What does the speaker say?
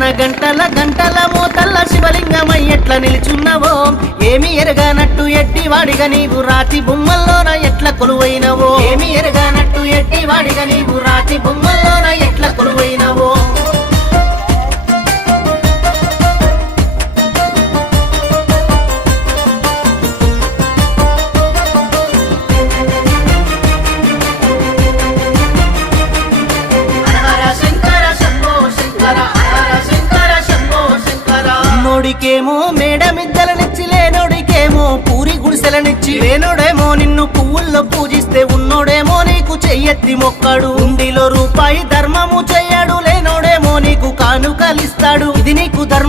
గగన గంటల గంటల మోతల్ల శివలింగమై ఎట్లా నిలుచున్నవో ఏమి ఎరగానట్టు ఎట్టివాడిగా నీవు రాతి బొమ్మల్లోన ఎట్లా కొలువైనవో ఏమి ఎరగానట్టు ఎట్టివాడిగా నీవు రాతి బొమ్మల్లోన ఎట్లా కొలువైనవో నోడికేమో మేడమిద్దలనిచ్చి లేనోడికేమో పూరి గుడిసెలనిచ్చి లేనోడేమో నిన్ను పువ్వుల్లో పూజిస్తే ఉన్నోడేమో నీకు చెయ్యెత్తి మొక్కడు ఉండిలో రూపాయి ధర్మము చెయ్యడు లేనోడేమో నీకు కానుకలిస్తాడు ఇది నీకు ధర్మం